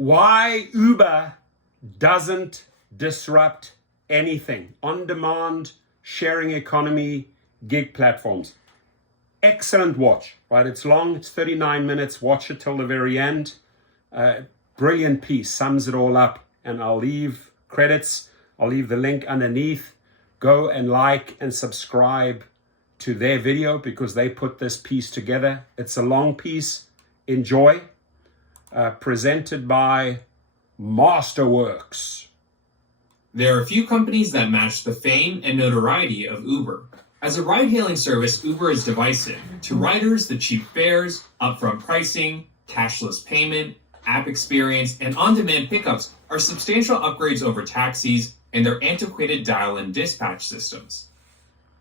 Why Uber doesn't disrupt anything. On-demand, sharing economy, gig platforms. Excellent watch, right? It's long, it's 39 minutes. Watch it till the very end. Brilliant piece, sums it all up. And I'll leave credits. I'll leave the link underneath. Go and like and subscribe to their video because they put this piece together. It's a long piece. Enjoy. Presented by Masterworks. There are a few companies that match the fame and notoriety of Uber. As a ride-hailing service, Uber is divisive. To riders, the cheap fares, upfront pricing, cashless payment, app experience, and on-demand pickups are substantial upgrades over taxis and their antiquated dial-in dispatch systems.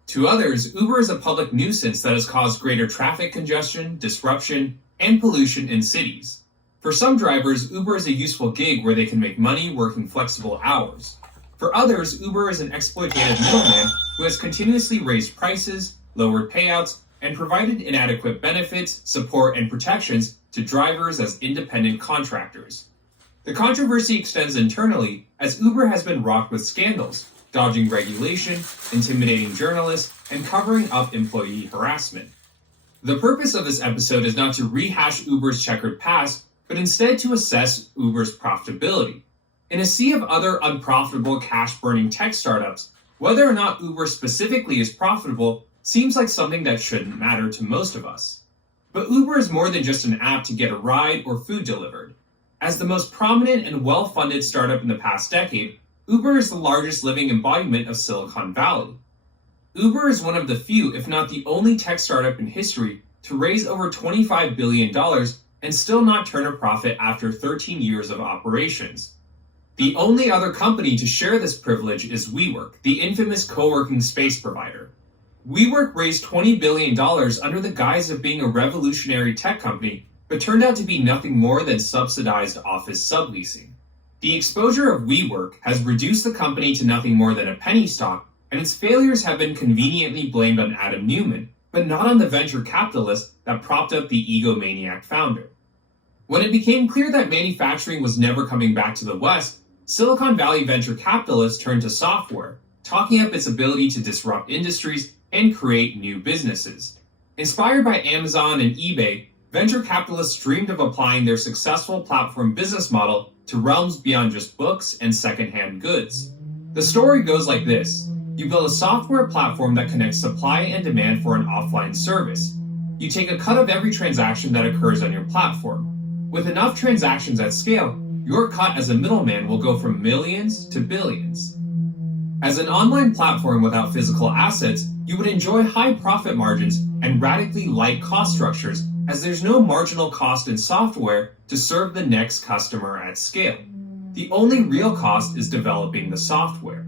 To others, Uber is a public nuisance that has caused greater traffic congestion, disruption, and pollution in cities. For some drivers, Uber is a useful gig where they can make money working flexible hours. For others, Uber is an exploitative middleman who has continuously raised prices, lowered payouts, and provided inadequate benefits, support, and protections to drivers as independent contractors. The controversy extends internally as Uber has been rocked with scandals, dodging regulation, intimidating journalists, and covering up employee harassment. The purpose of this episode is not to rehash Uber's checkered past, but instead to assess Uber's profitability. In a sea of other unprofitable cash-burning tech startups, whether or not Uber specifically is profitable seems like something that shouldn't matter to most of us. But Uber is more than just an app to get a ride or food delivered. As the most prominent and well-funded startup in the past decade, Uber is the largest living embodiment of Silicon Valley. Uber is one of the few, if not the only tech startup in history to raise over $25 billion and still not turn a profit after 13 years of operations. The only other company to share this privilege is WeWork, the infamous co-working space provider. WeWork raised $20 billion under the guise of being a revolutionary tech company, but turned out to be nothing more than subsidized office subleasing. The exposure of WeWork has reduced the company to nothing more than a penny stock, and its failures have been conveniently blamed on Adam Neumann, but not on the venture capitalist that propped up the egomaniac founder. When it became clear that manufacturing was never coming back to the West, Silicon Valley venture capitalists turned to software, talking up its ability to disrupt industries and create new businesses. Inspired by Amazon and eBay, venture capitalists dreamed of applying their successful platform business model to realms beyond just books and secondhand goods. The story goes like this. You build a software platform that connects supply and demand for an offline service. You take a cut of every transaction that occurs on your platform. With enough transactions at scale, your cut as a middleman will go from millions to billions. As an online platform without physical assets, you would enjoy high profit margins and radically light cost structures, as there's no marginal cost in software to serve the next customer at scale. The only real cost is developing the software.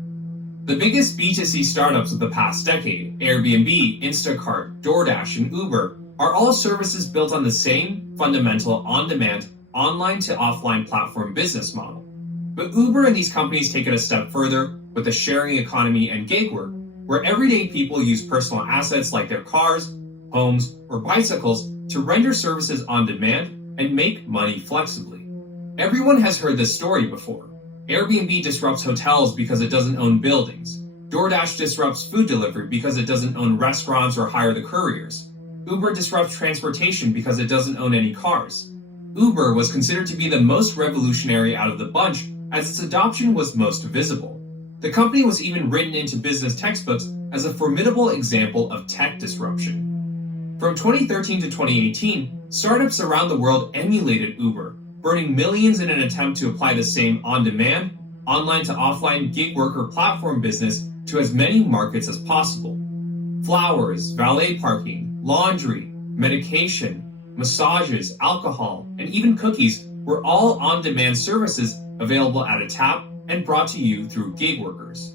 The biggest B2C startups of the past decade, Airbnb, Instacart, DoorDash, and Uber, are all services built on the same fundamental on-demand, online-to-offline platform business model. But Uber and these companies take it a step further with the sharing economy and gig work, where everyday people use personal assets like their cars, homes, or bicycles to render services on demand and make money flexibly. Everyone has heard this story before. Airbnb disrupts hotels because it doesn't own buildings. DoorDash disrupts food delivery because it doesn't own restaurants or hire the couriers. Uber disrupts transportation because it doesn't own any cars. Uber was considered to be the most revolutionary out of the bunch as its adoption was most visible. The company was even written into business textbooks as a formidable example of tech disruption. From 2013 to 2018, startups around the world emulated Uber, burning millions in an attempt to apply the same on-demand, online-to-offline gig worker platform business to as many markets as possible. Flowers, valet parking, laundry, medication, massages, alcohol, and even cookies were all on-demand services available at a tap and brought to you through gig workers.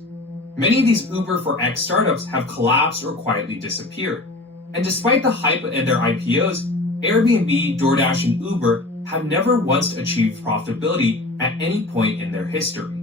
Many of these Uber for X startups have collapsed or quietly disappeared. And despite the hype and their IPOs, Airbnb, DoorDash, and Uber have never once achieved profitability at any point in their history.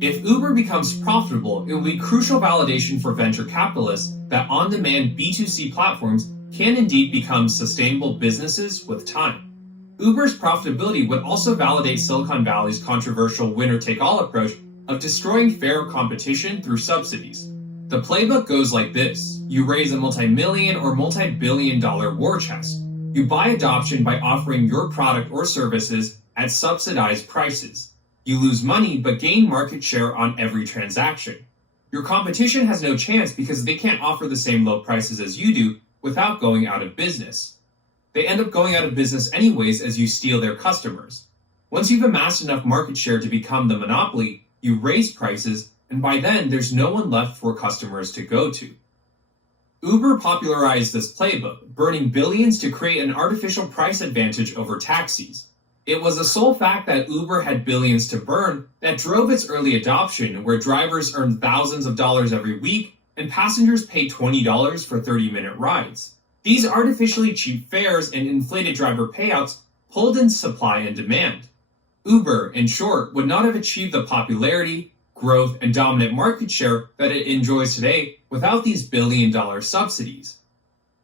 If Uber becomes profitable, it will be crucial validation for venture capitalists that on-demand B2C platforms can indeed become sustainable businesses with time. Uber's profitability would also validate Silicon Valley's controversial winner-take-all approach of destroying fair competition through subsidies. The playbook goes like this. You raise a multi-million or multi-billion dollar war chest. You buy adoption by offering your product or services at subsidized prices. You lose money but gain market share on every transaction. Your competition has no chance because they can't offer the same low prices as you do without going out of business. They end up going out of business anyways as you steal their customers. Once you've amassed enough market share to become the monopoly, you raise prices, and by then there's no one left for customers to go to. Uber popularized this playbook, burning billions to create an artificial price advantage over taxis. It was the sole fact that Uber had billions to burn that drove its early adoption, where drivers earned thousands of dollars every week and passengers paid $20 for 30-minute rides. These artificially cheap fares and inflated driver payouts pulled in supply and demand. Uber, in short, would not have achieved the popularity, growth, and dominant market share that it enjoys today without these billion-dollar subsidies.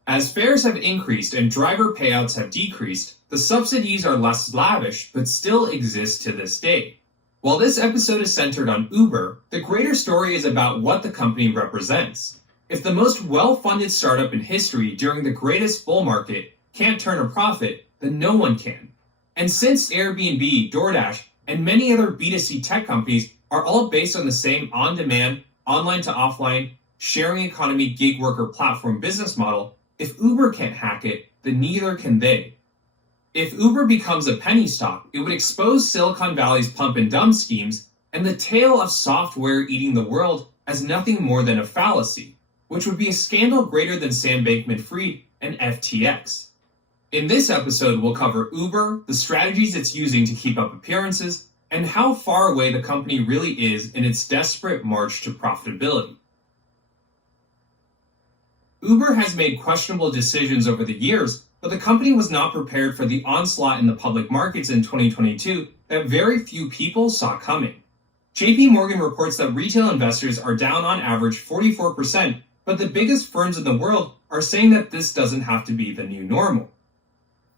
As fares have increased and driver payouts have decreased, the subsidies are less lavish but still exist to this day. While this episode is centered on Uber, the greater story is about what the company represents. If the most well-funded startup in history during the greatest bull market can't turn a profit, then no one can. And since Airbnb, DoorDash, and many other B2C tech companies are all based on the same on-demand, online-to-offline, sharing economy gig worker platform business model, if Uber can't hack it, then neither can they. If Uber becomes a penny stock, it would expose Silicon Valley's pump and dump schemes and the tale of software eating the world as nothing more than a fallacy, which would be a scandal greater than Sam Bankman-Fried and FTX. In this episode, we'll cover Uber, the strategies it's using to keep up appearances, and how far away the company really is in its desperate march to profitability. Uber has made questionable decisions over the years, but the company was not prepared for the onslaught in the public markets in 2022 that very few people saw coming. JP Morgan reports that retail investors are down on average 44%, but the biggest firms in the world are saying that this doesn't have to be the new normal.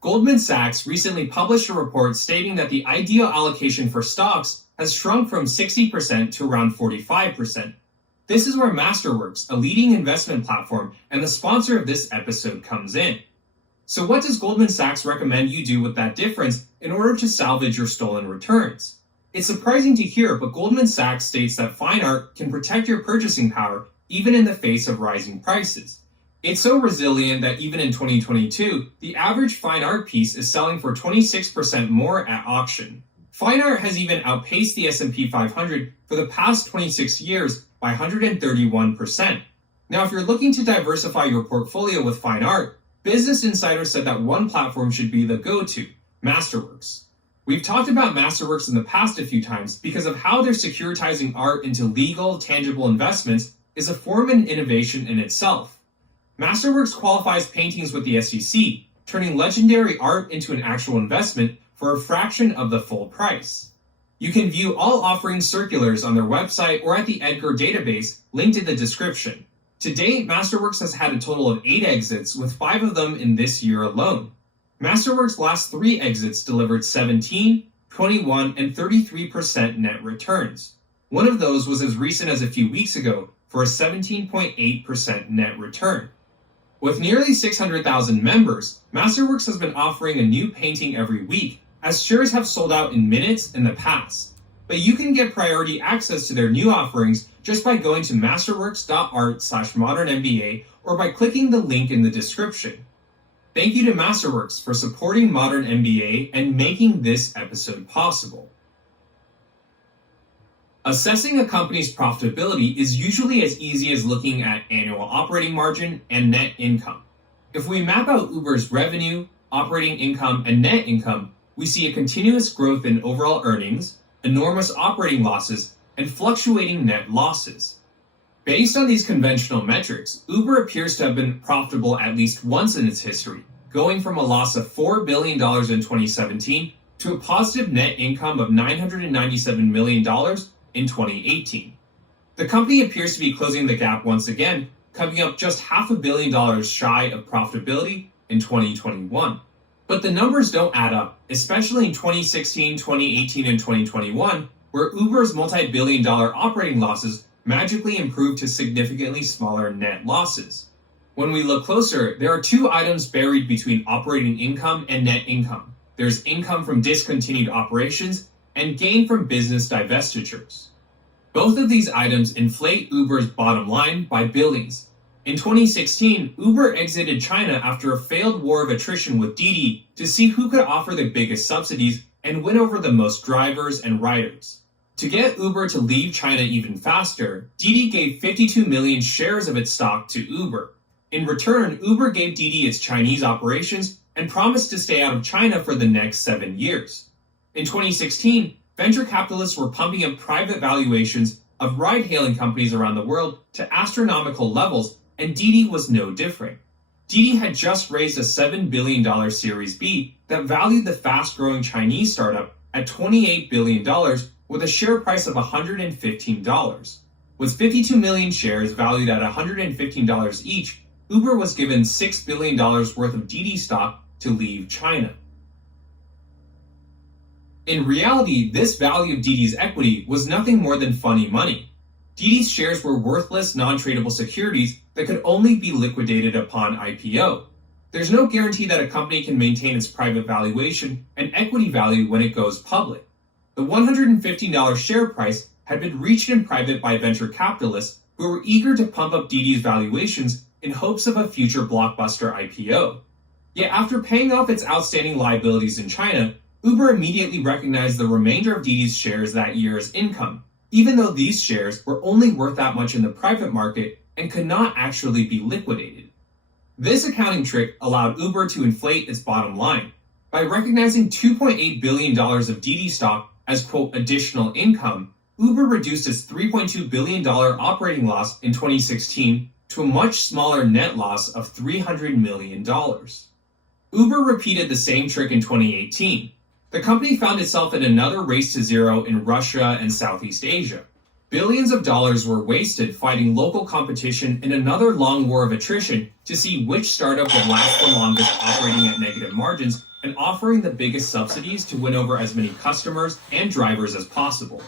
Goldman Sachs recently published a report stating that the ideal allocation for stocks has shrunk from 60% to around 45%. This is where Masterworks, a leading investment platform and the sponsor of this episode, comes in. So what does Goldman Sachs recommend you do with that difference in order to salvage your stolen returns? It's surprising to hear, but Goldman Sachs states that fine art can protect your purchasing power even in the face of rising prices. It's so resilient that even in 2022, the average fine art piece is selling for 26% more at auction. Fine art has even outpaced the S&P 500 for the past 26 years by 131%. Now, if you're looking to diversify your portfolio with fine art, Business Insider said that one platform should be the go-to, Masterworks. We've talked about Masterworks in the past a few times because of how they're securitizing art into legal, tangible investments is a form and innovation in itself. Masterworks qualifies paintings with the SEC, turning legendary art into an actual investment for a fraction of the full price. You can view all offering circulars on their website or at the Edgar database linked in the description. To date, Masterworks has had a total of 8 exits, with 5 of them in this year alone. Masterworks' last 3 exits delivered 17, 21, and 33% net returns. One of those was as recent as a few weeks ago for a 17.8% net return. With nearly 600,000 members, Masterworks has been offering a new painting every week, as shares have sold out in minutes in the past. But you can get priority access to their new offerings just by going to masterworks.art/modernmba or by clicking the link in the description. Thank you to Masterworks for supporting Modern MBA and making this episode possible. Assessing a company's profitability is usually as easy as looking at annual operating margin and net income. If we map out Uber's revenue, operating income, and net income, we see a continuous growth in overall earnings, enormous operating losses, and fluctuating net losses. Based on these conventional metrics, Uber appears to have been profitable at least once in its history, going from a loss of $4 billion in 2017 to a positive net income of $997 million in 2018. The company appears to be closing the gap once again, coming up just $500 million shy of profitability in 2021. But the numbers don't add up, especially in 2016, 2018, and 2021, where Uber's multi-billion-dollar operating losses magically improved to significantly smaller net losses. When we look closer, there are two items buried between operating income and net income. There's income from discontinued operations and gain from business divestitures. Both of these items inflate Uber's bottom line by billions. In 2016, Uber exited China after a failed war of attrition with Didi to see who could offer the biggest subsidies and win over the most drivers and riders. To get Uber to leave China even faster, Didi gave 52 million shares of its stock to Uber. In return, Uber gave Didi its Chinese operations and promised to stay out of China for the next 7 years. In 2016, venture capitalists were pumping up private valuations of ride-hailing companies around the world to astronomical levels, and Didi was no different. Didi had just raised a $7 billion Series B that valued the fast-growing Chinese startup at $28 billion with a share price of $115. With 52 million shares valued at $115 each, Uber was given $6 billion worth of Didi stock to leave China. In reality, this value of Didi's equity was nothing more than funny money. Didi's shares were worthless, non-tradable securities that could only be liquidated upon IPO. There's no guarantee that a company can maintain its private valuation and equity value when it goes public. The $115 share price had been reached in private by venture capitalists who were eager to pump up Didi's valuations in hopes of a future blockbuster IPO. Yet after paying off its outstanding liabilities in China, Uber immediately recognized the remainder of Didi's shares that year as income, even though these shares were only worth that much in the private market and could not actually be liquidated. This accounting trick allowed Uber to inflate its bottom line. By recognizing $2.8 billion of Didi stock as, quote, additional income, Uber reduced its $3.2 billion operating loss in 2016 to a much smaller net loss of $300 million. Uber repeated the same trick in 2018. The company found itself in another race to zero in Russia and Southeast Asia. Billions of dollars were wasted fighting local competition in another long war of attrition to see which startup would last the longest operating at negative margins and offering the biggest subsidies to win over as many customers and drivers as possible.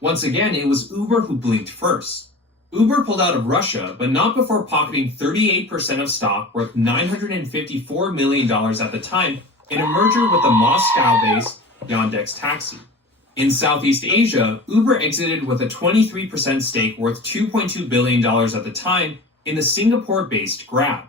Once again, it was Uber who blinked first. Uber pulled out of Russia, but not before pocketing 38% of stock worth $954 million at the time in a merger with the Moscow-based Yandex Taxi. In Southeast Asia, Uber exited with a 23% stake worth $2.2 billion at the time in the Singapore-based Grab.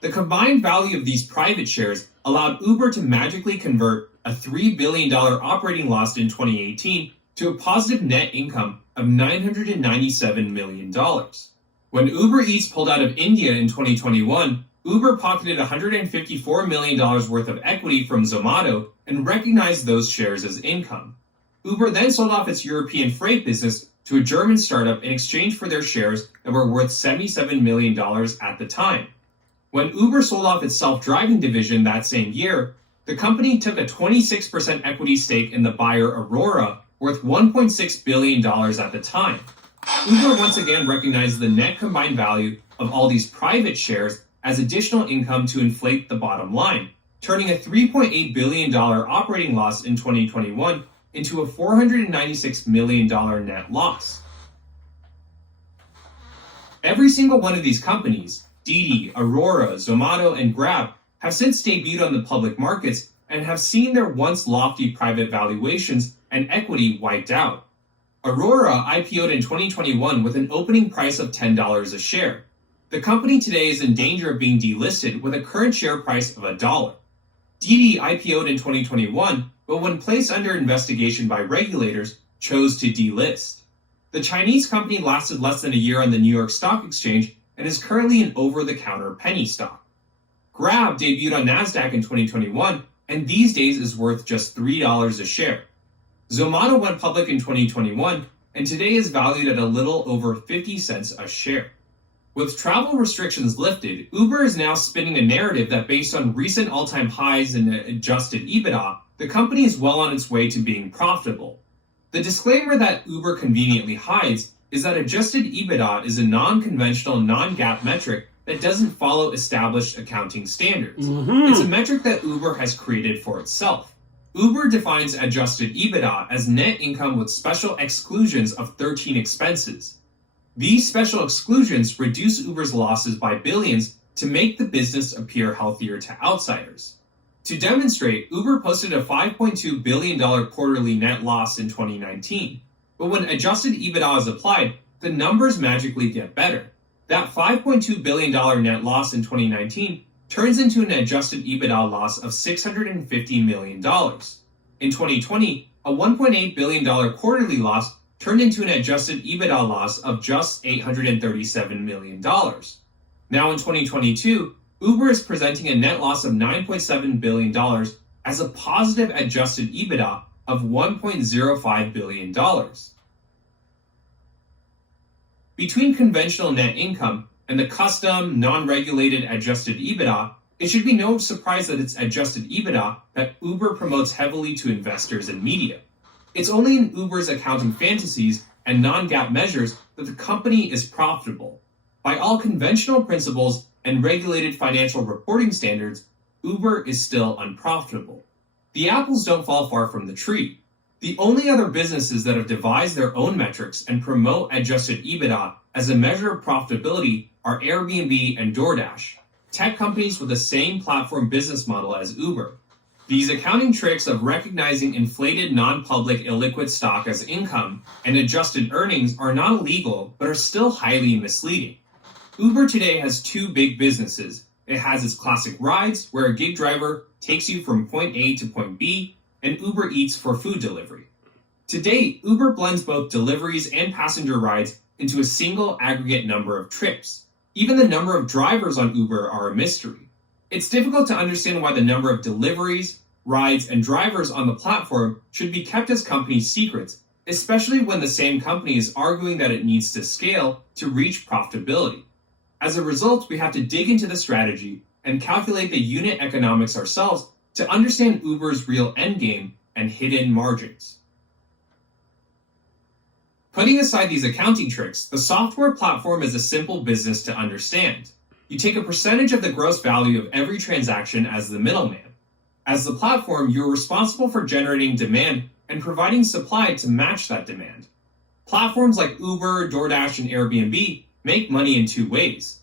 The combined value of these private shares allowed Uber to magically convert a $3 billion operating loss in 2018 to a positive net income of $997 million. When Uber Eats pulled out of India in 2021, Uber pocketed $154 million worth of equity from Zomato and recognized those shares as income. Uber then sold off its European freight business to a German startup in exchange for their shares that were worth $77 million at the time. When Uber sold off its self-driving division that same year, the company took a 26% equity stake in the buyer Aurora, worth $1.6 billion at the time. Uber once again recognized the net combined value of all these private shares as additional income to inflate the bottom line, turning a $3.8 billion operating loss in 2021 into a $496 million net loss. Every single one of these companies, Didi, Aurora, Zomato, and Grab, have since debuted on the public markets and have seen their once lofty private valuations and equity wiped out. Aurora IPO'd in 2021 with an opening price of $10 a share. The company today is in danger of being delisted with a current share price of $1. Didi IPO'd in 2021, but when placed under investigation by regulators, chose to delist. The Chinese company lasted less than a year on the New York Stock Exchange and is currently an over-the-counter penny stock. Grab debuted on NASDAQ in 2021 and these days is worth just $3 a share. Zomato went public in 2021 and today is valued at a little over 50 cents a share. With travel restrictions lifted, Uber is now spinning a narrative that based on recent all-time highs in adjusted EBITDA, the company is well on its way to being profitable. The disclaimer that Uber conveniently hides is that adjusted EBITDA is a non-conventional non-GAAP metric that doesn't follow established accounting standards. It's a metric that Uber has created for itself. Uber defines adjusted EBITDA as net income with special exclusions of 13 expenses. These special exclusions reduce Uber's losses by billions to make the business appear healthier to outsiders. To demonstrate, Uber posted a $5.2 billion quarterly net loss in 2019. But when adjusted EBITDA is applied, the numbers magically get better. That $5.2 billion net loss in 2019 turns into an adjusted EBITDA loss of $650 million. In 2020, a $1.8 billion quarterly loss turned into an adjusted EBITDA loss of just $837 million. Now in 2022, Uber is presenting a net loss of $9.7 billion as a positive adjusted EBITDA of $1.05 billion. Between conventional net income and the custom, non-regulated adjusted EBITDA, it should be no surprise that it's adjusted EBITDA that Uber promotes heavily to investors and media. It's only in Uber's accounting fantasies and non-GAAP measures that the company is profitable. By all conventional principles and regulated financial reporting standards, Uber is still unprofitable. The apples don't fall far from the tree. The only other businesses that have devised their own metrics and promote adjusted EBITDA as a measure of profitability are Airbnb and DoorDash, tech companies with the same platform business model as Uber. These accounting tricks of recognizing inflated non-public illiquid stock as income and adjusted earnings are not illegal but are still highly misleading. Uber today has two big businesses. It has its classic rides, where a gig driver takes you from point A to point B, and Uber Eats for food delivery. To date, Uber blends both deliveries and passenger rides into a single aggregate number of trips. Even the number of drivers on Uber are a mystery. It's difficult to understand why the number of deliveries, rides, and drivers on the platform should be kept as company secrets, especially when the same company is arguing that it needs to scale to reach profitability. As a result, we have to dig into the strategy and calculate the unit economics ourselves to understand Uber's real endgame and hidden margins. Putting aside these accounting tricks, the software platform is a simple business to understand. You take a percentage of the gross value of every transaction as the middleman. As the platform, you're responsible for generating demand and providing supply to match that demand. Platforms like Uber, DoorDash, and Airbnb make money in two ways.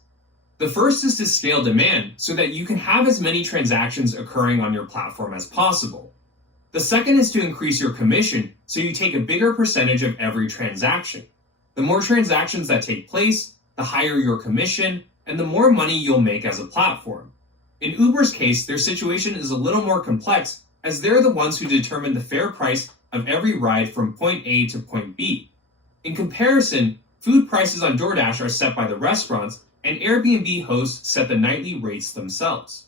The first is to scale demand so that you can have as many transactions occurring on your platform as possible. The second is to increase your commission so you take a bigger percentage of every transaction. The more transactions that take place, the higher your commission, and the more money you'll make as a platform. In Uber's case, their situation is a little more complex as they're the ones who determine the fair price of every ride from point A to point B. In comparison, food prices on DoorDash are set by the restaurants, and Airbnb hosts set the nightly rates themselves.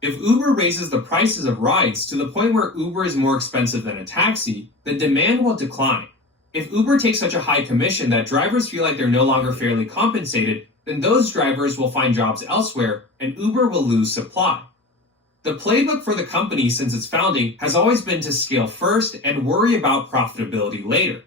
If Uber raises the prices of rides to the point where Uber is more expensive than a taxi, the demand will decline. If Uber takes such a high commission that drivers feel like they're no longer fairly compensated, then those drivers will find jobs elsewhere and Uber will lose supply. The playbook for the company since its founding has always been to scale first and worry about profitability later.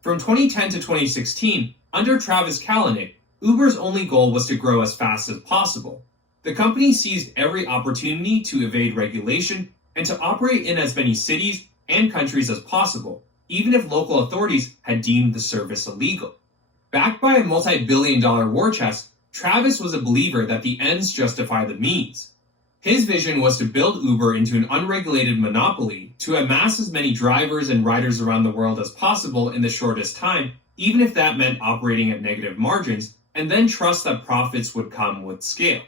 From 2010 to 2016, under Travis Kalanick, Uber's only goal was to grow as fast as possible. The company seized every opportunity to evade regulation and to operate in as many cities and countries as possible, even if local authorities had deemed the service illegal. Backed by a multi-billion-dollar war chest, Travis was a believer that the ends justify the means. His vision was to build Uber into an unregulated monopoly to amass as many drivers and riders around the world as possible in the shortest time, even if that meant operating at negative margins, and then trust that profits would come with scale.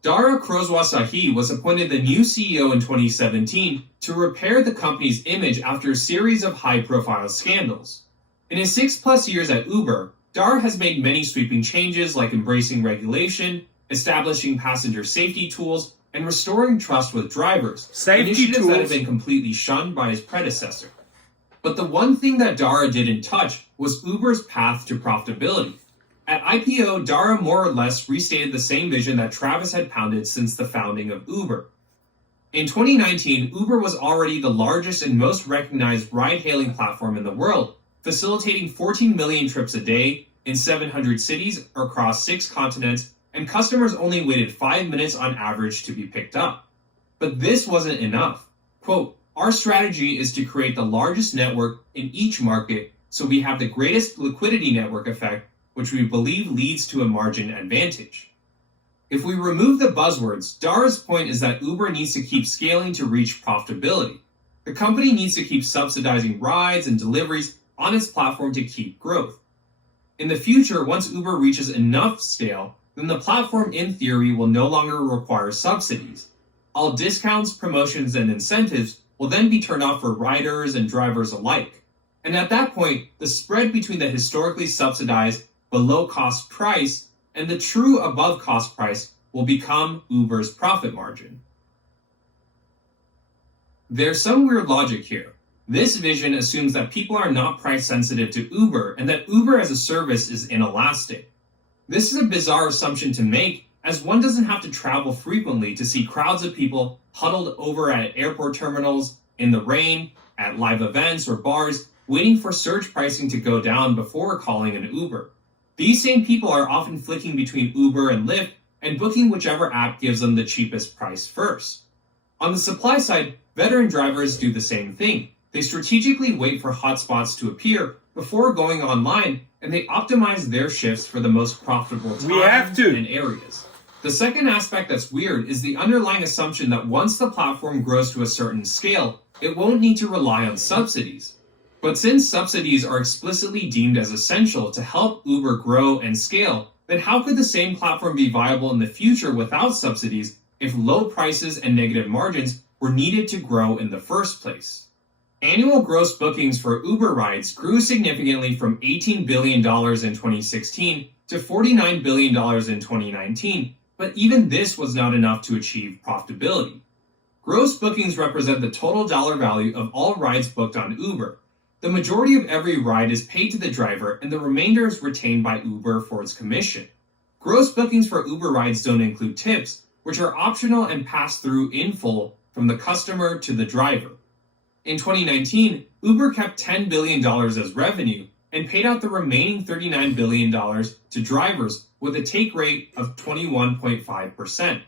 Dara Khosrowshahi was appointed the new CEO in 2017 to repair the company's image after a series of high-profile scandals. In his 6+ years at Uber, Dara has made many sweeping changes like embracing regulation, establishing passenger safety tools, and restoring trust with drivers, initiatives that have been completely shunned by his predecessor. But the one thing that Dara didn't touch was Uber's path to profitability. At IPO, Dara more or less restated the same vision that Travis had pounded since the founding of Uber. In 2019, Uber was already the largest and most recognized ride-hailing platform in the world, facilitating 14 million trips a day, in 700 cities across 6 continents, and customers only waited 5 minutes on average to be picked up. But this wasn't enough. Quote, "Our strategy is to create the largest network in each market so we have the greatest liquidity network effect, which we believe leads to a margin advantage." If we remove the buzzwords, Dara's point is that Uber needs to keep scaling to reach profitability. The company needs to keep subsidizing rides and deliveries on its platform to keep growth. In the future, once Uber reaches enough scale, then the platform in theory will no longer require subsidies. All discounts, promotions, and incentives will then be turned off for riders and drivers alike. And at that point, the spread between the historically subsidized below-cost price and the true above-cost price will become Uber's profit margin. There's some weird logic here. This vision assumes that people are not price sensitive to Uber and that Uber as a service is inelastic. This is a bizarre assumption to make, as one doesn't have to travel frequently to see crowds of people huddled over at airport terminals, in the rain, at live events or bars, waiting for surge pricing to go down before calling an Uber. These same people are often flicking between Uber and Lyft and booking whichever app gives them the cheapest price first. On the supply side, veteran drivers do the same thing. They strategically wait for hotspots to appear before going online, and they optimize their shifts for the most profitable times and areas. The second aspect that's weird is the underlying assumption that once the platform grows to a certain scale, it won't need to rely on subsidies. But since subsidies are explicitly deemed as essential to help Uber grow and scale, then how could the same platform be viable in the future without subsidies if low prices and negative margins were needed to grow in the first place? Annual gross bookings for Uber rides grew significantly from $18 billion in 2016 to $49 billion in 2019, but even this was not enough to achieve profitability. Gross bookings represent the total dollar value of all rides booked on Uber. The majority of every ride is paid to the driver, and the remainder is retained by Uber for its commission. Gross bookings for Uber rides don't include tips, which are optional and pass through in full from the customer to the driver. In 2019, Uber kept $10 billion as revenue and paid out the remaining $39 billion to drivers with a take rate of 21.5%.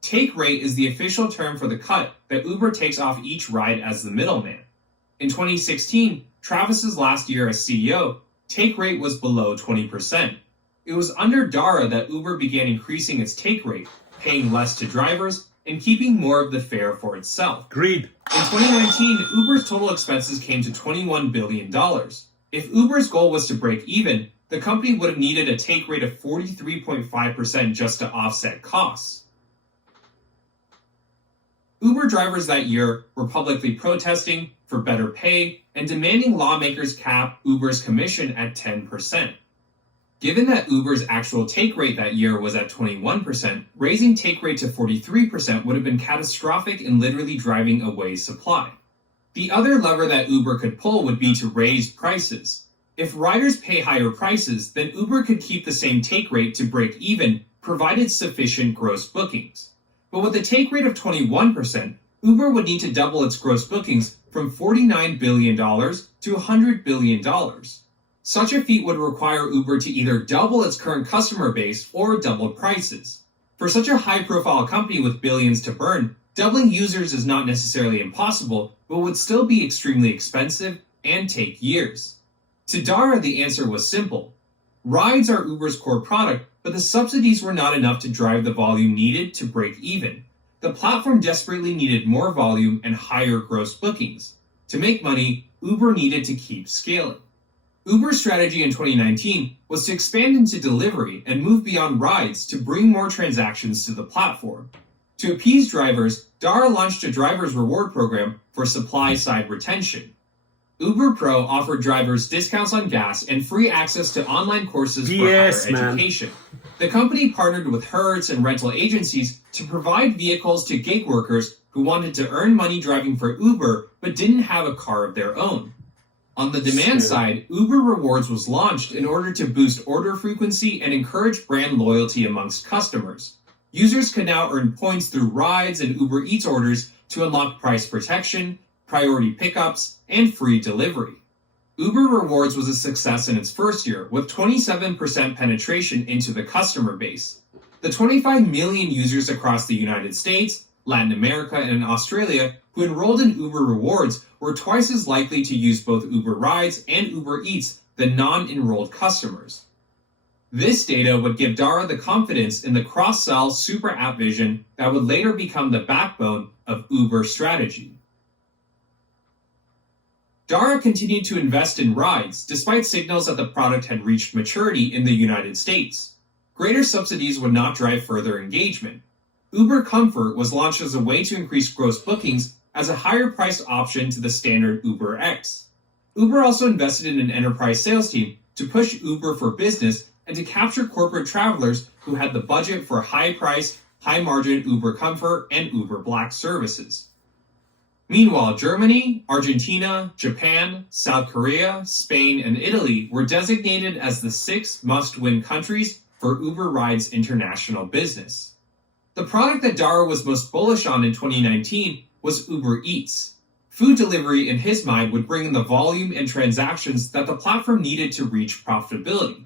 Take rate is the official term for the cut that Uber takes off each ride as the middleman. In 2016, Travis's last year as CEO, take rate was below 20%. It was under Dara that Uber began increasing its take rate, paying less to drivers and keeping more of the fare for itself. Agreed. In 2019, Uber's total expenses came to $21 billion. If Uber's goal was to break even, the company would have needed a take rate of 43.5% just to offset costs. Uber drivers that year were publicly protesting for better pay and demanding lawmakers cap Uber's commission at 10%. Given that Uber's actual take rate that year was at 21%, raising take rate to 43% would have been catastrophic in literally driving away supply. The other lever that Uber could pull would be to raise prices. If riders pay higher prices, then Uber could keep the same take rate to break even, provided sufficient gross bookings. But with a take rate of 21%, Uber would need to double its gross bookings from $49 billion to $100 billion. Such a feat would require Uber to either double its current customer base or double prices. For such a high-profile company with billions to burn, doubling users is not necessarily impossible, but would still be extremely expensive and take years. To Dara, the answer was simple. Rides are Uber's core product, but the subsidies were not enough to drive the volume needed to break even. The platform desperately needed more volume and higher gross bookings. To make money, Uber needed to keep scaling. Uber's strategy in 2019 was to expand into delivery and move beyond rides to bring more transactions to the platform. To appease drivers, Dara launched a driver's reward program for supply-side retention. Uber Pro offered drivers discounts on gas and free access to online courses for higher education. The company partnered with Hertz and rental agencies to provide vehicles to gig workers who wanted to earn money driving for Uber but didn't have a car of their own. On the demand side, Uber Rewards was launched in order to boost order frequency and encourage brand loyalty amongst customers. Users can now earn points through rides and Uber Eats orders to unlock price protection, priority pickups, and free delivery. Uber Rewards was a success in its first year, with 27% penetration into the customer base. The 25 million users across the United States, Latin America, and Australia who enrolled in Uber Rewards were twice as likely to use both Uber Rides and Uber Eats than non-enrolled customers. This data would give Dara the confidence in the cross-sell super app vision that would later become the backbone of Uber's strategy. Dara continued to invest in rides despite signals that the product had reached maturity in the United States. Greater subsidies would not drive further engagement. Uber Comfort was launched as a way to increase gross bookings as a higher-priced option to the standard Uber X. Uber also invested in an enterprise sales team to push Uber for Business and to capture corporate travelers who had the budget for high-priced, high-margin Uber Comfort and Uber Black services. Meanwhile, Germany, Argentina, Japan, South Korea, Spain, and Italy were designated as the 6 must-win countries for Uber Rides international business. The product that Dara was most bullish on in 2019 was Uber Eats. Food delivery, in his mind, would bring in the volume and transactions that the platform needed to reach profitability.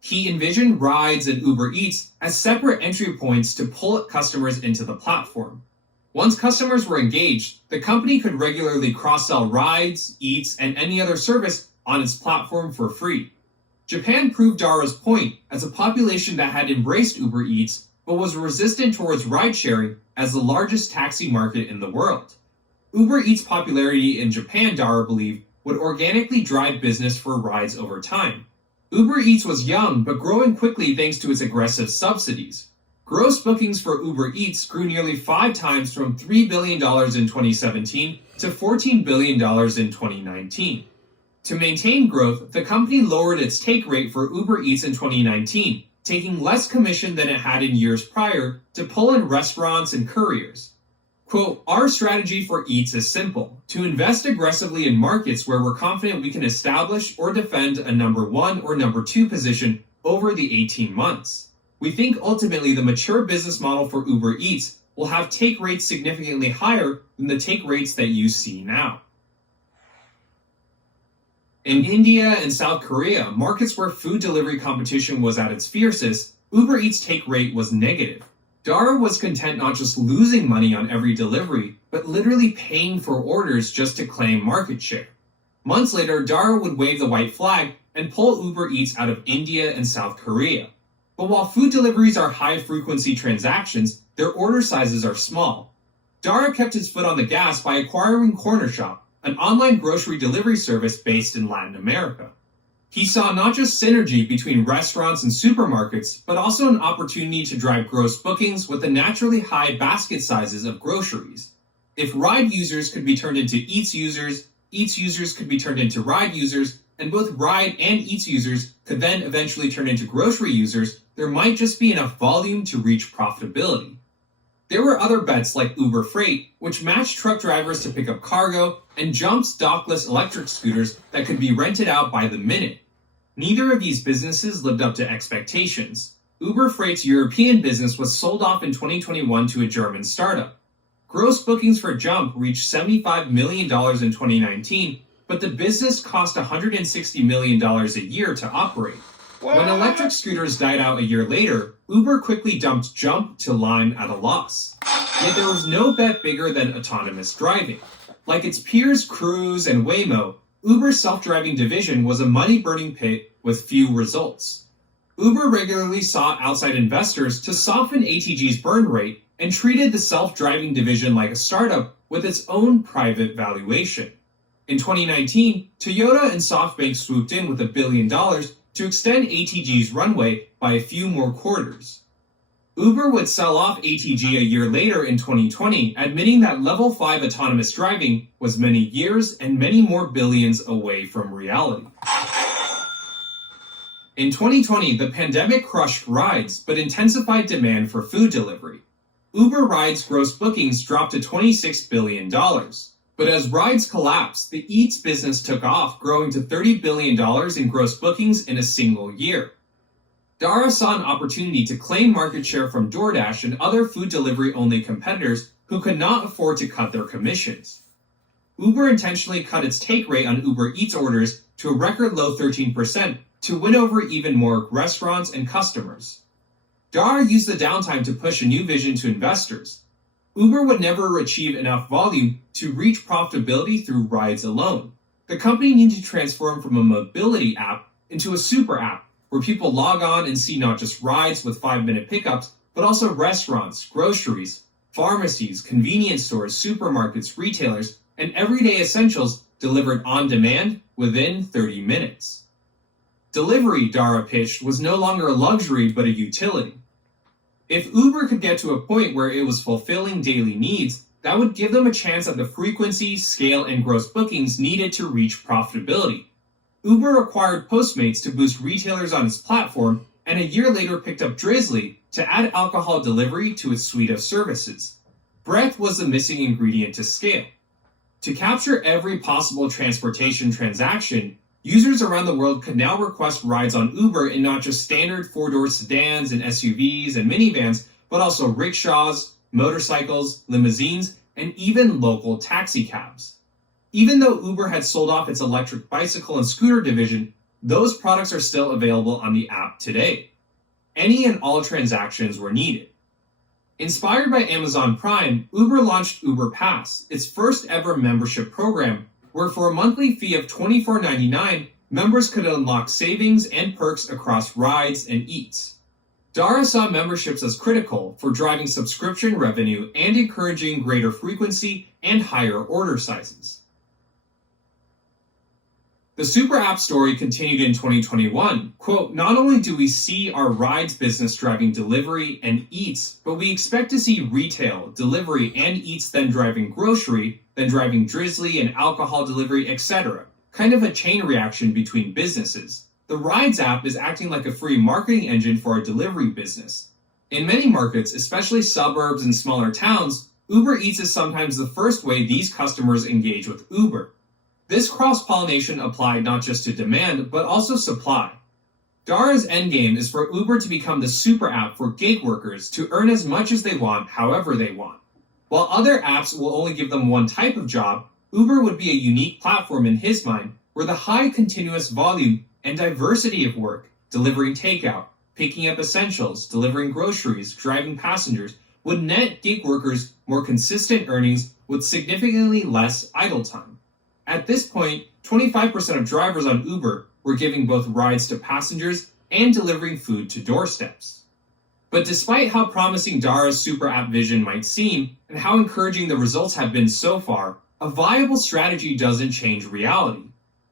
He envisioned Rides and Uber Eats as separate entry points to pull customers into the platform. Once customers were engaged, the company could regularly cross-sell Rides, Eats, and any other service on its platform for free. Japan proved Dara's point as a population that had embraced Uber Eats but was resistant towards ride-sharing as the largest taxi market in the world. Uber Eats' popularity in Japan, Dara believed, would organically drive business for rides over time. Uber Eats was young but growing quickly thanks to its aggressive subsidies. Gross bookings for Uber Eats grew nearly 5 times from $3 billion in 2017 to $14 billion in 2019. To maintain growth, the company lowered its take rate for Uber Eats in 2019, taking less commission than it had in years prior to pull in restaurants and couriers. Quote, "Our strategy for Eats is simple, to invest aggressively in markets where we're confident we can establish or defend a number 1 or number 2 position over the 18 months. We think ultimately the mature business model for Uber Eats will have take rates significantly higher than the take rates that you see now." In India and South Korea, markets where food delivery competition was at its fiercest, Uber Eats' take rate was negative. Dara was content not just losing money on every delivery, but literally paying for orders just to claim market share. Months later, Dara would wave the white flag and pull Uber Eats out of India and South Korea. But while food deliveries are high-frequency transactions, their order sizes are small. Dara kept his foot on the gas by acquiring Cornershop, an online grocery delivery service based in Latin America. He saw not just synergy between restaurants and supermarkets, but also an opportunity to drive gross bookings with the naturally high basket sizes of groceries. If Ride users could be turned into Eats users could be turned into Ride users, and both Ride and Eats users could then eventually turn into grocery users, there might just be enough volume to reach profitability. There were other bets like Uber Freight, which matched truck drivers to pick up cargo, and Jump's dockless electric scooters that could be rented out by the minute. Neither of these businesses lived up to expectations. Uber Freight's European business was sold off in 2021 to a German startup. Gross bookings for Jump reached $75 million in 2019, but the business cost $160 million a year to operate. When electric scooters died out a year later, Uber quickly dumped Jump to Lime at a loss. Yet there was no bet bigger than autonomous driving. Like its peers Cruise and Waymo, Uber's self-driving division was a money-burning pit with few results. Uber regularly sought outside investors to soften ATG's burn rate and treated the self-driving division like a startup with its own private valuation. In 2019, Toyota and SoftBank swooped in with $1 billion to extend ATG's runway by a few more quarters. Uber would sell off ATG a year later in 2020, admitting that Level 5 autonomous driving was many years and many more billions away from reality. In 2020, the pandemic crushed rides but intensified demand for food delivery. Uber Rides' gross bookings dropped to $26 billion. But as rides collapsed, the Eats business took off, growing to $30 billion in gross bookings in a single year. Dara saw an opportunity to claim market share from DoorDash and other food delivery-only competitors who could not afford to cut their commissions. Uber intentionally cut its take rate on Uber Eats orders to a record low 13% to win over even more restaurants and customers. Dara used the downtime to push a new vision to investors. Uber would never achieve enough volume to reach profitability through rides alone. The company needed to transform from a mobility app into a super app where people log on and see not just rides with 5-minute pickups, but also restaurants, groceries, pharmacies, convenience stores, supermarkets, retailers, and everyday essentials delivered on demand within 30 minutes. Delivery, Dara pitched, was no longer a luxury but a utility. If Uber could get to a point where it was fulfilling daily needs, that would give them a chance at the frequency, scale, and gross bookings needed to reach profitability. Uber acquired Postmates to boost retailers on its platform, and a year later picked up Drizzly to add alcohol delivery to its suite of services. Breadth was the missing ingredient to scale. To capture every possible transportation transaction, users around the world could now request rides on Uber in not just standard 4-door sedans and SUVs and minivans, but also rickshaws, motorcycles, limousines, and even local taxi cabs. Even though Uber had sold off its electric bicycle and scooter division, those products are still available on the app today. Any and all transactions were needed. Inspired by Amazon Prime, Uber launched Uber Pass, its first ever membership program, where for a monthly fee of $24.99, members could unlock savings and perks across rides and eats. Dara saw memberships as critical for driving subscription revenue and encouraging greater frequency and higher order sizes. The super app story continued in 2021. Quote, not only do we see our rides business driving delivery and eats, but we expect to see retail, delivery, and eats then driving grocery, then driving Drizzly and alcohol delivery, etc. Kind of a chain reaction between businesses. The Rides app is acting like a free marketing engine for our delivery business. In many markets, especially suburbs and smaller towns, Uber Eats is sometimes the first way these customers engage with Uber. This cross-pollination applied not just to demand, but also supply. Dara's endgame is for Uber to become the super app for gig workers to earn as much as they want, however they want. While other apps will only give them one type of job, Uber would be a unique platform in his mind where the high continuous volume and diversity of work, delivering takeout, picking up essentials, delivering groceries, driving passengers, would net gig workers more consistent earnings with significantly less idle time. At this point, 25% of drivers on Uber were giving both rides to passengers and delivering food to doorsteps. But despite how promising Dara's super app vision might seem, and how encouraging the results have been so far, a viable strategy doesn't change reality.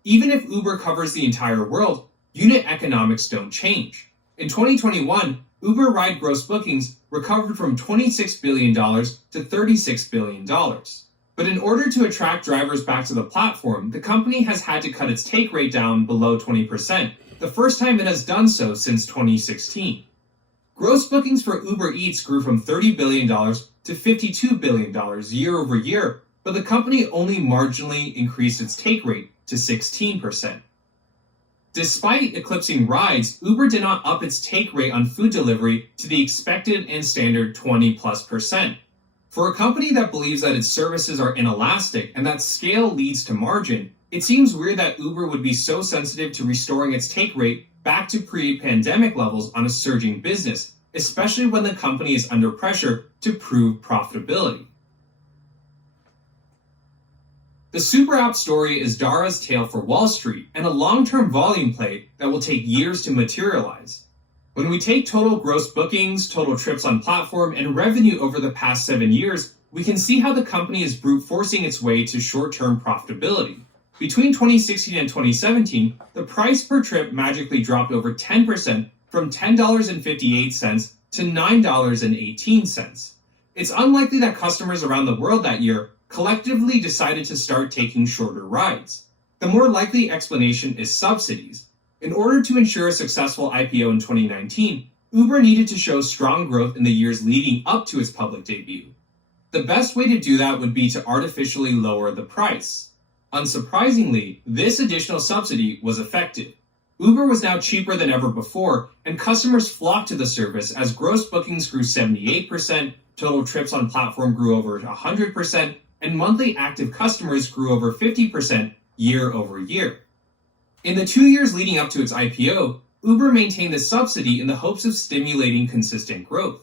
Even if Uber covers the entire world, unit economics don't change. In 2021, Uber ride gross bookings recovered from $26 billion to $36 billion. But in order to attract drivers back to the platform, the company has had to cut its take rate down below 20%, the first time it has done so since 2016. Gross bookings for Uber Eats grew from $30 billion to $52 billion year over year, but the company only marginally increased its take rate to 16%. Despite eclipsing rides, Uber did not up its take rate on food delivery to the expected and standard 20+%. For a company that believes that its services are inelastic and that scale leads to margin, it seems weird that Uber would be so sensitive to restoring its take rate back to pre-pandemic levels on a surging business, especially when the company is under pressure to prove profitability. The super app story is Dara's tale for Wall Street and a long-term volume play that will take years to materialize. When we take total gross bookings, total trips on platform, and revenue over the past 7 years, we can see how the company is brute forcing its way to short-term profitability. Between 2016 and 2017, the price per trip magically dropped over 10% from $10.58 to $9.18. It's unlikely that customers around the world that year collectively decided to start taking shorter rides. The more likely explanation is subsidies. In order to ensure a successful IPO in 2019, Uber needed to show strong growth in the years leading up to its public debut. The best way to do that would be to artificially lower the price. Unsurprisingly, this additional subsidy was effective. Uber was now cheaper than ever before, and customers flocked to the service as gross bookings grew 78%, total trips on platform grew over 100%, and monthly active customers grew over 50% year over year. In the 2 years leading up to its IPO, Uber maintained the subsidy in the hopes of stimulating consistent growth.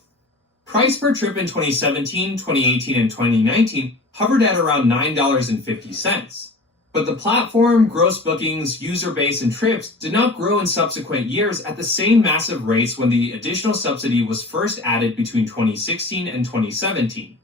Price per trip in 2017, 2018, and 2019 hovered at around $9.50. But the platform, gross bookings, user base, and trips did not grow in subsequent years at the same massive rates when the additional subsidy was first added between 2016 and 2017.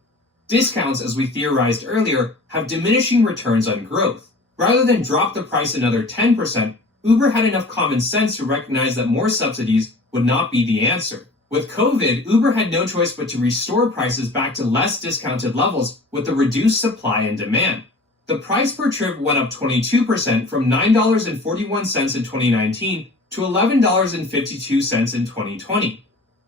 Discounts, as we theorized earlier, have diminishing returns on growth. Rather than drop the price another 10%, Uber had enough common sense to recognize that more subsidies would not be the answer. With COVID, Uber had no choice but to restore prices back to less discounted levels with the reduced supply and demand. The price per trip went up 22% from $9.41 in 2019 to $11.52 in 2020.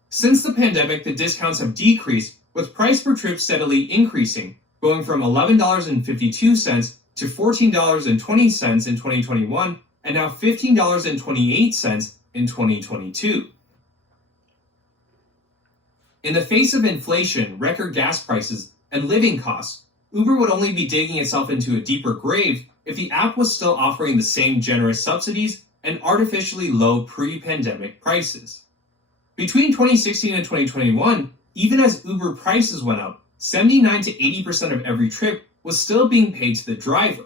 Since the pandemic, the discounts have decreased, with price per trip steadily increasing, going from $11.52 to $14.20 in 2021 and now $15.28 in 2022. In the face of inflation, record gas prices, and living costs, Uber would only be digging itself into a deeper grave if the app was still offering the same generous subsidies and artificially low pre-pandemic prices. Between 2016 and 2021, even as Uber prices went up, 79 to 80% of every trip was still being paid to the driver.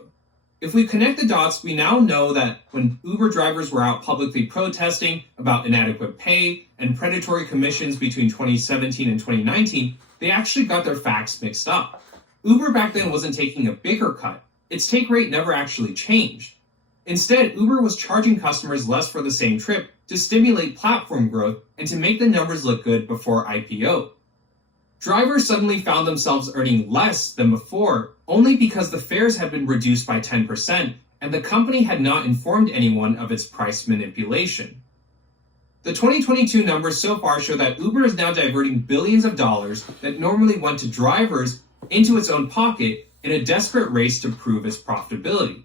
If we connect the dots, we now know that when Uber drivers were out publicly protesting about inadequate pay and predatory commissions between 2017 and 2019, they actually got their facts mixed up. Uber back then wasn't taking a bigger cut. Its take rate never actually changed. Instead, Uber was charging customers less for the same trip to stimulate platform growth and to make the numbers look good before IPO. Drivers suddenly found themselves earning less than before only because the fares had been reduced by 10% and the company had not informed anyone of its price manipulation. The 2022 numbers so far show that Uber is now diverting billions of dollars that normally went to drivers into its own pocket in a desperate race to prove its profitability.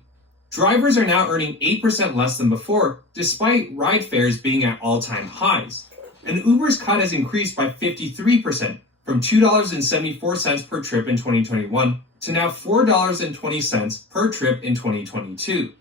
Drivers are now earning 8% less than before, despite ride fares being at all-time highs. And Uber's cut has increased by 53%, from $2.74 per trip in 2021 to now $4.20 per trip in 2022.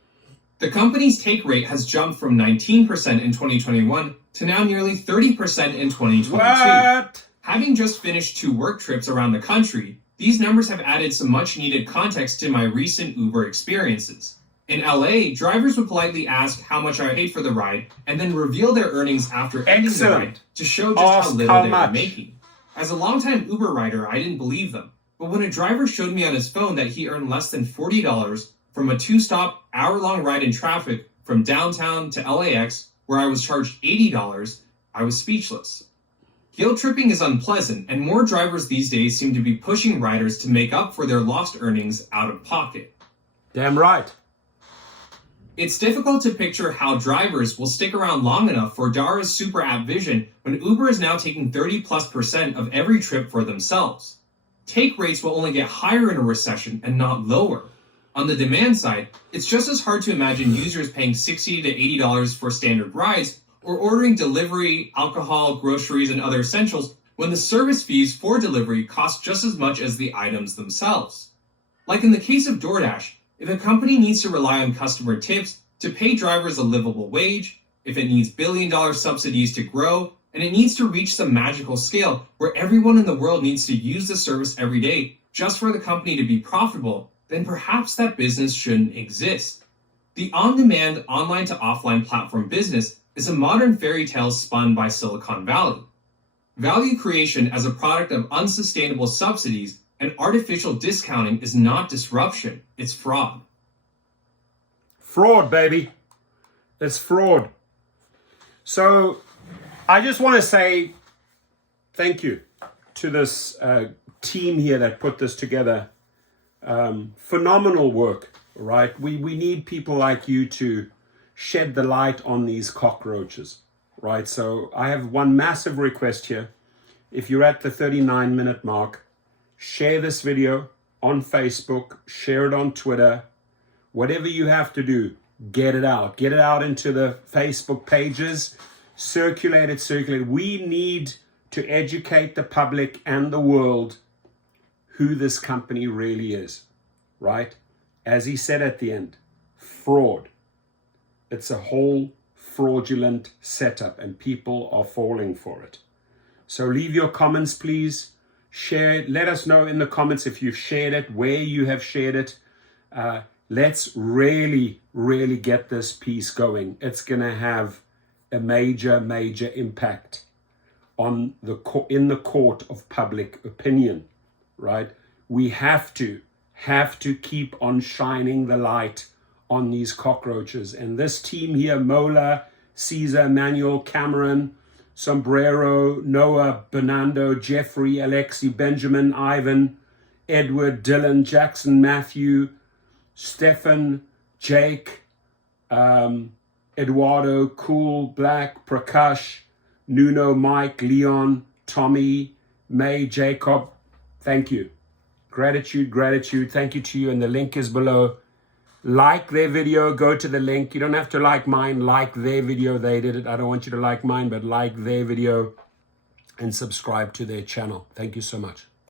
The company's take rate has jumped from 19% in 2021 to now nearly 30% in 2022. What? Having just finished 2 work trips around the country, these numbers have added some much-needed context to my recent Uber experiences. In LA, drivers would politely ask how much I paid for the ride and then reveal their earnings after ending the ride to show just how little they were making. As a longtime Uber rider, I didn't believe them. But when a driver showed me on his phone that he earned less than $40 from a 2-stop, hour-long ride in traffic from downtown to LAX, where I was charged $80, I was speechless. Guilt tripping is unpleasant, and more drivers these days seem to be pushing riders to make up for their lost earnings out of pocket. Damn right. It's difficult to picture how drivers will stick around long enough for Dara's super app vision when Uber is now taking 30+% of every trip for themselves. Take rates will only get higher in a recession and not lower. On the demand side, it's just as hard to imagine users paying $60 to $80 for standard rides or ordering delivery, alcohol, groceries, and other essentials when the service fees for delivery cost just as much as the items themselves. Like in the case of DoorDash, if a company needs to rely on customer tips to pay drivers a livable wage, if it needs billion-dollar subsidies to grow, and it needs to reach some magical scale where everyone in the world needs to use the service every day just for the company to be profitable, then perhaps that business shouldn't exist. The on-demand, online-to-offline platform business is a modern fairy tale spun by Silicon Valley. Value creation as a product of unsustainable subsidies and artificial discounting is not disruption, it's fraud. Fraud, baby. It's fraud. So I just want to say thank you to this team here that put this together. Phenomenal work, right? We need people like you to shed the light on these cockroaches, right? So I have one massive request here. If you're at the 39-minute mark, share this video on Facebook, share it on Twitter, whatever you have to do, get it out. Get it out into the Facebook pages, circulate it. We need to educate the public and the world who this company really is. right? As he said at the end, fraud. It's a whole fraudulent setup and people are falling for it. So leave your comments, please. Share it. Let us know in the comments if you've shared it, where you have shared it. Let's really, really get this piece going. It's going to have a major, major impact on in the court of public opinion, right? We have to keep on shining the light on these cockroaches. And this team here, Mola, Caesar, Emmanuel, Cameron, Sombrero, Noah, Bernardo, Jeffrey, Alexi, Benjamin, Ivan, Edward, Dylan, Jackson, Matthew, Stefan, Jake, Eduardo, Cool, Black, Prakash, Nuno, Mike, Leon, Tommy, May, Jacob. Thank you. Gratitude, gratitude. Thank you to you. And the link is below. Like their video, go to the link. You don't have to like mine, like their video. They did it. I don't want you to like mine, but like their video and subscribe to their channel. Thank you so much.